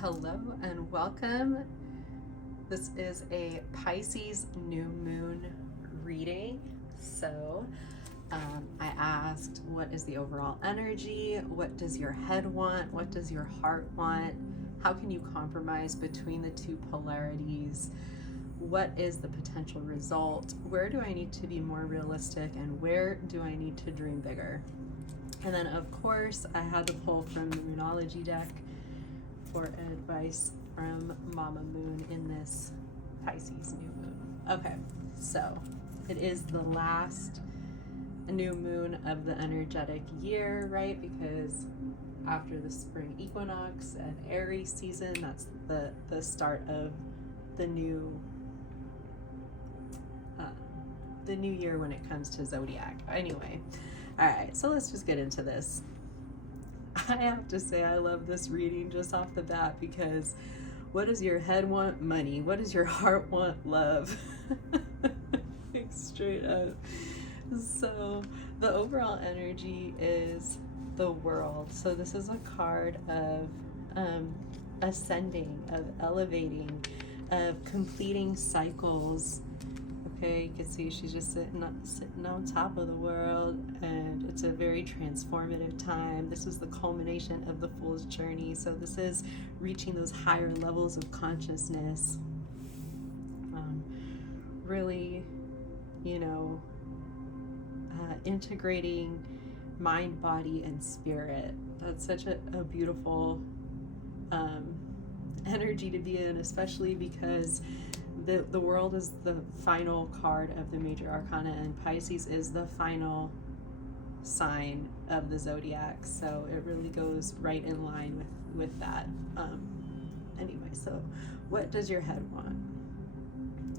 Hello and welcome. This is a Pisces new moon reading. So I asked, what is the overall energy? What does your head want? What does your heart want? How can you compromise between the two polarities? What is the potential result? Where do I need to be more realistic, and where do I need to dream bigger? And then, of course, I had to pull from the Moonology deck for advice from Mama Moon in this Pisces new moon. Okay, so it is the last new moon of the energetic year, right? Because after the spring equinox and Aries season, that's the start of the new year when it comes to zodiac. Anyway, all right, so let's just get into this. I have to say I love this reading just off the bat, because what does your head want? Money. What does your heart want? Love. Like, straight up. So the overall energy is the world. So this is a card of ascending, of elevating, of completing cycles. Okay, you can see she's just sitting on top of the world, and it's a very transformative time. This is the culmination of the Fool's journey. So this is reaching those higher levels of consciousness. Really, integrating mind, body, and spirit. That's such a beautiful energy to be in, especially because the world is the final card of the major arcana, and Pisces is the final sign of the zodiac, so it really goes right in line with that. Anyway, so what does your head want?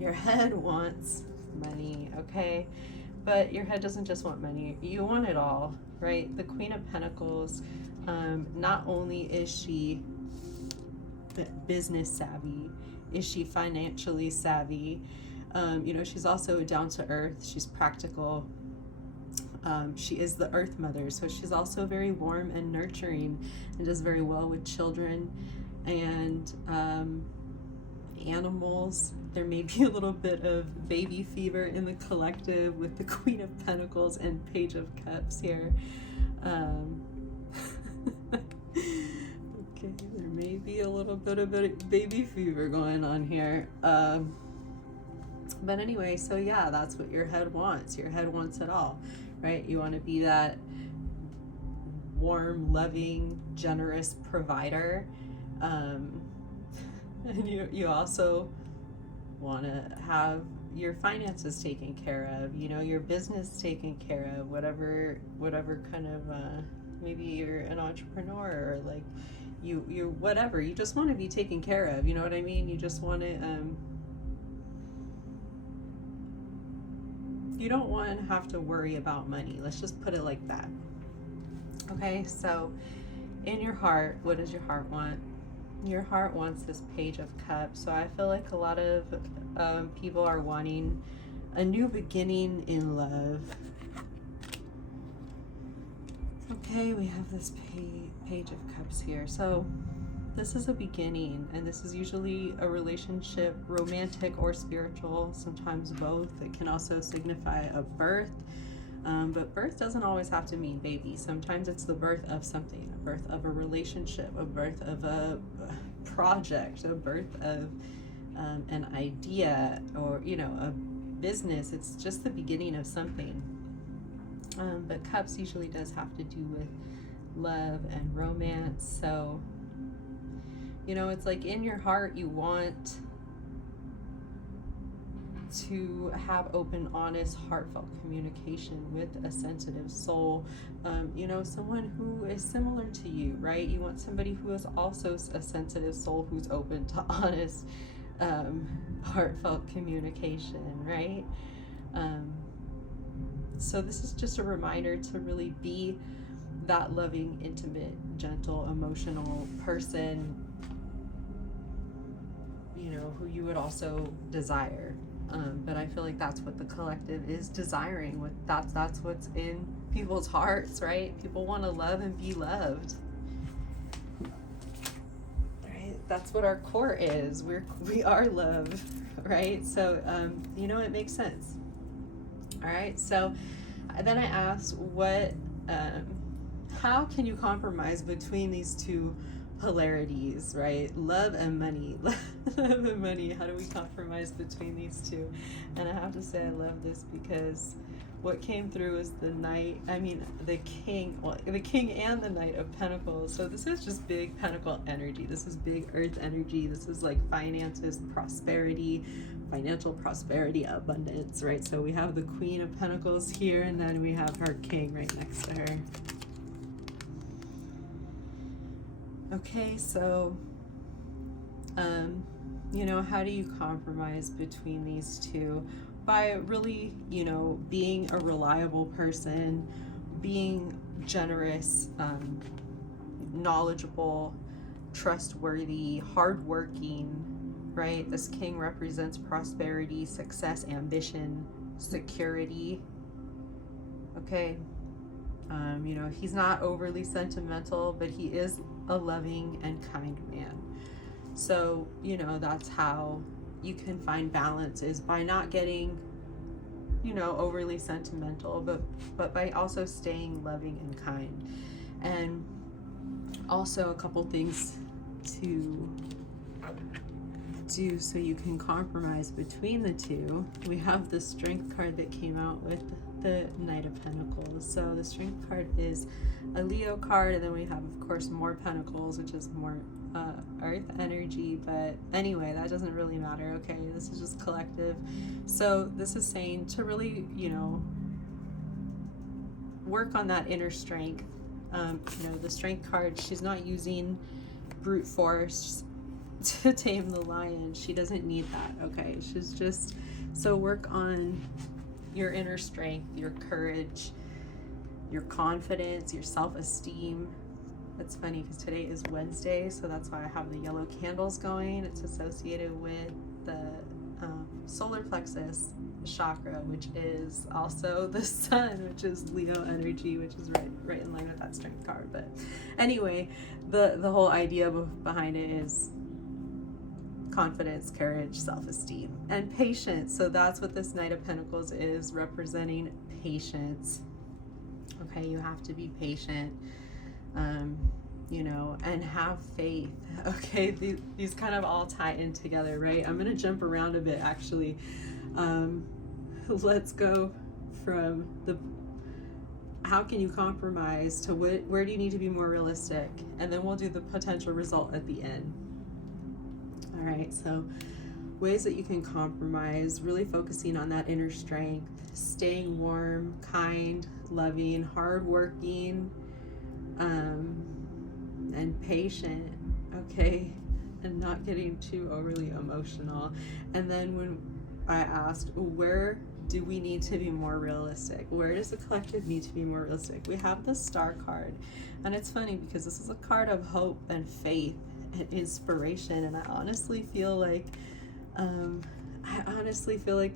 Your head wants money, okay? But your head doesn't just want money, you want it all, right? The Queen of Pentacles, not only is she business savvy, is she financially savvy, she's also down to earth, she's practical, she is the earth mother, so she's also very warm and nurturing and does very well with children and animals. There may be a little bit of baby fever in the collective with the Queen of Pentacles and Page of Cups here. Okay, there may be a little bit of baby fever going on here. But anyway, so yeah, that's what your head wants. Your head wants it all, right? You want to be that warm, loving, generous provider. And you also want to have your finances taken care of, your business taken care of, whatever kind of, maybe you're an entrepreneur, or like you whatever, you just want to be taken care of, you know what I mean? You just want to, you don't want to have to worry about money. Let's just put it like that. Okay, so in your heart, what does your heart want? Your heart wants this Page of Cups. So I feel like a lot of people are wanting a new beginning in love. Okay, we have this Page of Cups here. So this is a beginning, and this is usually a relationship, romantic or spiritual, sometimes both. It can also signify a birth, but birth doesn't always have to mean baby. Sometimes it's the birth of something, a birth of a relationship, a birth of a project, a birth of an idea, or a business. It's just the beginning of something. But cups usually does have to do with love and romance. So it's like in your heart you want to have open, honest, heartfelt communication with a sensitive soul, someone who is similar to you, right? You want somebody who is also a sensitive soul, who's open to honest, heartfelt communication, right? So this is just a reminder to really be that loving, intimate, gentle, emotional person, who you would also desire. But I feel like that's what the collective is desiring. That's what's in people's hearts, right? People want to love and be loved. Right? that's what our core is. We are love, right? So it makes sense. All right, so then I asked how can you compromise between these two polarities, right? Love and money. Love and money. How do we compromise between these two? And I have to say I love this because what came through is the king and the Knight of Pentacles. So this is just big pentacle energy. This is big earth energy. This is like finances, prosperity, financial prosperity, abundance, right? So we have the Queen of Pentacles here, and then we have her king right next to her. Okay, so how do you compromise between these two? By really, being a reliable person, being generous, knowledgeable, trustworthy, hardworking, right? This king represents prosperity, success, ambition, security. Okay. He's not overly sentimental, but he is a loving and kind man. So, that's how you can find balance, is by not getting, overly sentimental, but by also staying loving and kind. And also a couple things to do so you can compromise between the two. We have the Strength card that came out with the Knight of Pentacles. So the Strength card is a Leo card, and then we have, of course, more Pentacles, which is more earth energy. But anyway, that doesn't really matter. Okay, this is just collective. So this is saying to really, work on that inner strength. The Strength card, she's not using brute force to tame the lion. She doesn't need that. Okay, she's just, so work on your inner strength, your courage, your confidence, your self-esteem. That's funny because today is Wednesday, so that's why I have the yellow candles going. It's associated with the solar plexus chakra, which is also the sun, which is Leo energy, which is right in line with that Strength card. But anyway, the whole idea behind it is confidence, courage, self-esteem, and patience. So that's what this Knight of Pentacles is representing, patience. Okay, you have to be patient, and have faith. Okay, these kind of all tie in together, right? I'm going to jump around a bit, actually. Let's go from how can you compromise to where do you need to be more realistic, and then we'll do the potential result at the end. All right, so ways that you can compromise, really focusing on that inner strength, staying warm, kind, loving, hardworking, and patient, okay, and not getting too overly emotional. And then when I asked, where do we need to be more realistic? Where does the collective need to be more realistic? We have the Star card, and it's funny because this is a card of hope and faith and inspiration, and I honestly feel like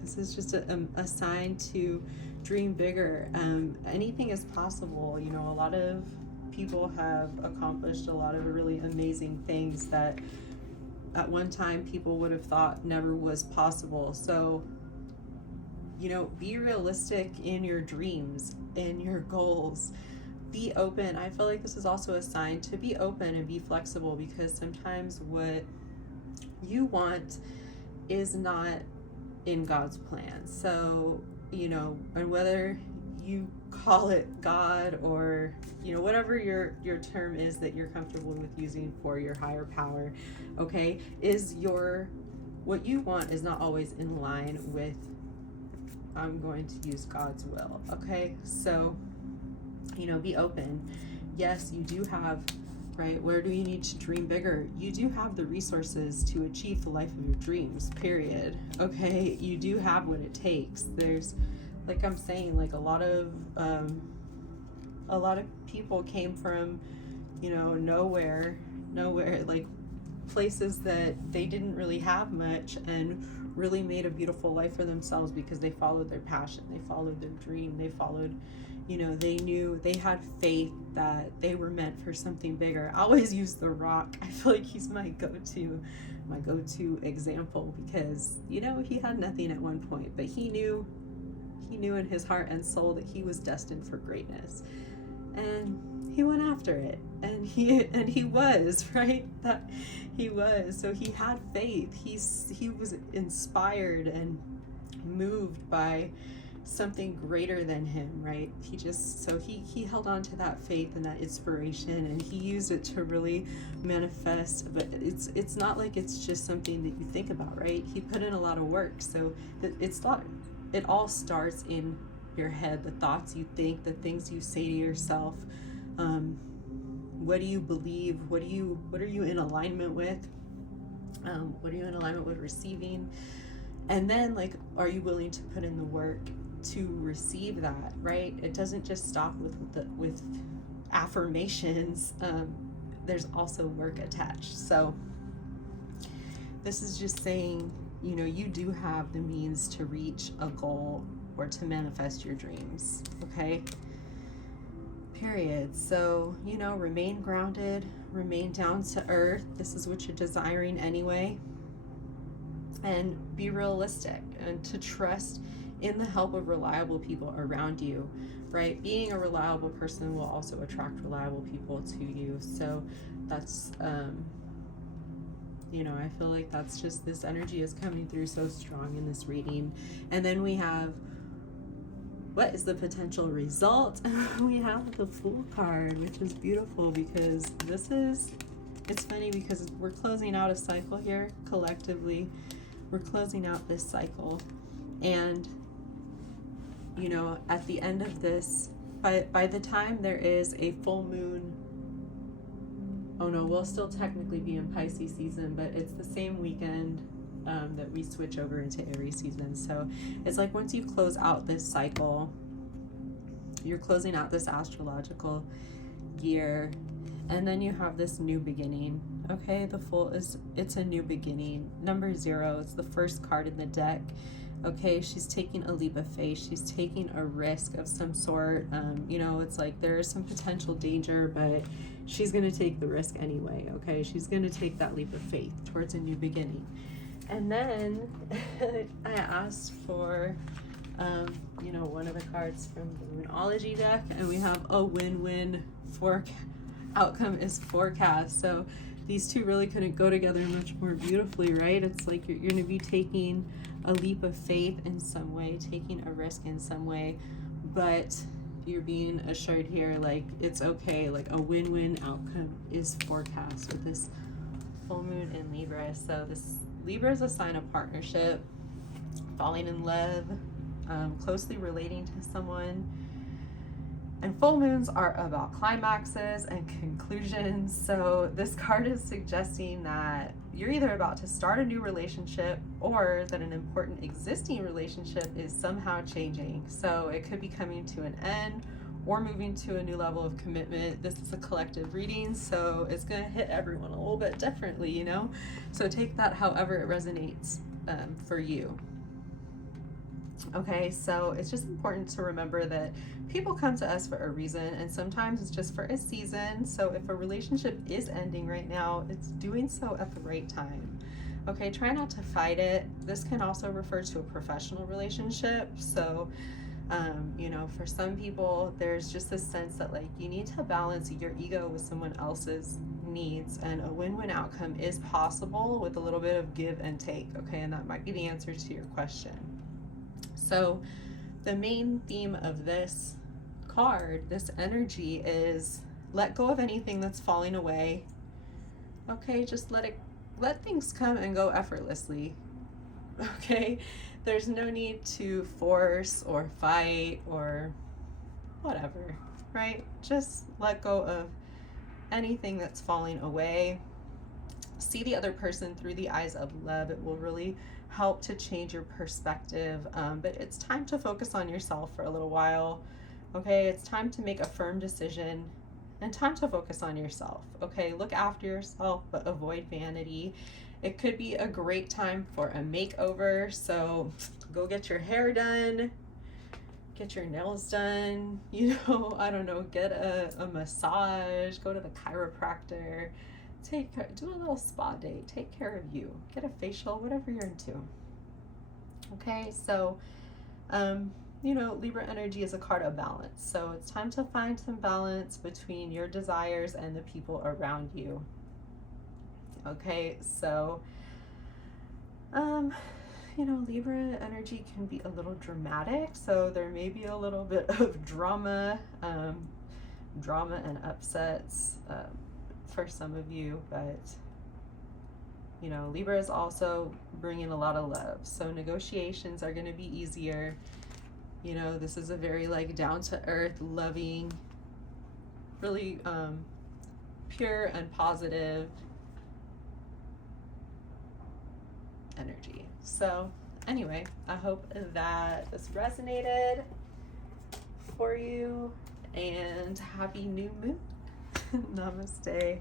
this is just a sign to dream bigger. Anything is possible. A lot of people have accomplished a lot of really amazing things that at one time people would have thought never was possible. So, be realistic in your dreams, in your goals. Be open. I feel like this is also a sign to be open and be flexible, because sometimes what you want is not in God's plan. So, and whether you call it God or, whatever your term is that you're comfortable with using for your higher power, okay, what you want is not always in line with, I'm going to use God's will, okay? So, be open. Yes, you do have, right, where do you need to dream bigger? You do have the resources to achieve the life of your dreams, period, okay? You do have what it takes. There's, like I'm saying, like a lot of people came from, nowhere, like places that they didn't really have much, and really made a beautiful life for themselves because they followed their passion, they followed their dream, they followed, they knew, they had faith that they were meant for something bigger. I always use the Rock. I feel like he's my go-to example because, he had nothing at one point, but he knew in his heart and soul that he was destined for greatness. And he went after it, and he was, right? That he was. So he had faith. He was inspired and moved by something greater than him, right? He held on to that faith and that inspiration, and he used it to really manifest. But it's not like it's just something that you think about, right? He put in a lot of work. So it all starts in your head, the thoughts you think, the things you say to yourself. What do you believe? What are you in alignment with? What are you in alignment with receiving? And then, like, are you willing to put in the work to receive that, right? It doesn't just stop with affirmations. There's also work attached. So this is just saying, you do have the means to reach a goal or to manifest your dreams, okay? Period. So, remain grounded, remain down to earth. This is what you're desiring anyway. And be realistic and to trust in the help of reliable people around you, right? Being a reliable person will also attract reliable people to you. So that's, I feel like that's just, this energy is coming through so strong in this reading. And then we have, what is the potential result? We have the Fool card, which is beautiful because it's funny because we're closing out a cycle here collectively. We're closing out this cycle. And, at the end of this, by the time there is a full moon, oh no, we'll still technically be in Pisces season, but it's the same weekend that we switch over into Aries season. So it's like once you close out this cycle, you're closing out this astrological year, and then you have this new beginning. Okay, the Fool it's a new beginning. Number 0, it's the first card in the deck. Okay, she's taking a leap of faith. She's taking a risk of some sort. It's like there is some potential danger, but she's going to take the risk anyway. Okay, she's going to take that leap of faith towards a new beginning. And then I asked for, one of the cards from the Moonology deck, and we have a win-win outcome is forecast. So these two really couldn't go together much more beautifully, right? It's like you're going to be taking a leap of faith in some way, taking a risk in some way, but you're being assured here, like, it's okay, like a win-win outcome is forecast with this full moon in Libra. So this Libra is a sign of partnership, falling in love, closely relating to someone. And full moons are about climaxes and conclusions. So this card is suggesting that you're either about to start a new relationship or that an important existing relationship is somehow changing. So it could be coming to an end or moving to a new level of commitment. This is a collective reading, so it's going to hit everyone a little bit differently, So take that however it resonates for you. Okay, so it's just important to remember that people come to us for a reason, and sometimes it's just for a season. So if a relationship is ending right now, it's doing so at the right time. Okay, try not to fight it. This can also refer to a professional relationship. So, for some people, there's just this sense that, like, you need to balance your ego with someone else's needs, and a win-win outcome is possible with a little bit of give and take. Okay, and that might be the answer to your question. So the main theme of this card, this energy, is let go of anything that's falling away. Okay, just let things come and go effortlessly. Okay, there's no need to force or fight or whatever, right? Just let go of anything that's falling away. See the other person through the eyes of love. It will really help to change your perspective, but it's time to focus on yourself for a little while. Okay, it's time to make a firm decision and time to focus on yourself. Okay, look after yourself, but avoid vanity. It could be a great time for a makeover, so go get your hair done, get your nails done, you know, I don't know, get a massage, go to the chiropractor, do a little spa day, take care of you, get a facial, whatever you're into. Okay, so you know, Libra energy is a card of balance. So it's time to find some balance between your desires and the people around you. Okay, so, you know, Libra energy can be a little dramatic. So there may be a little bit of drama and upsets for some of you, but you know, Libra is also bringing a lot of love. So negotiations are going to be easier. You know, this is a very like down to earth, loving, really pure and positive energy. So anyway, I hope that this resonated for you, and happy new moon. Namaste.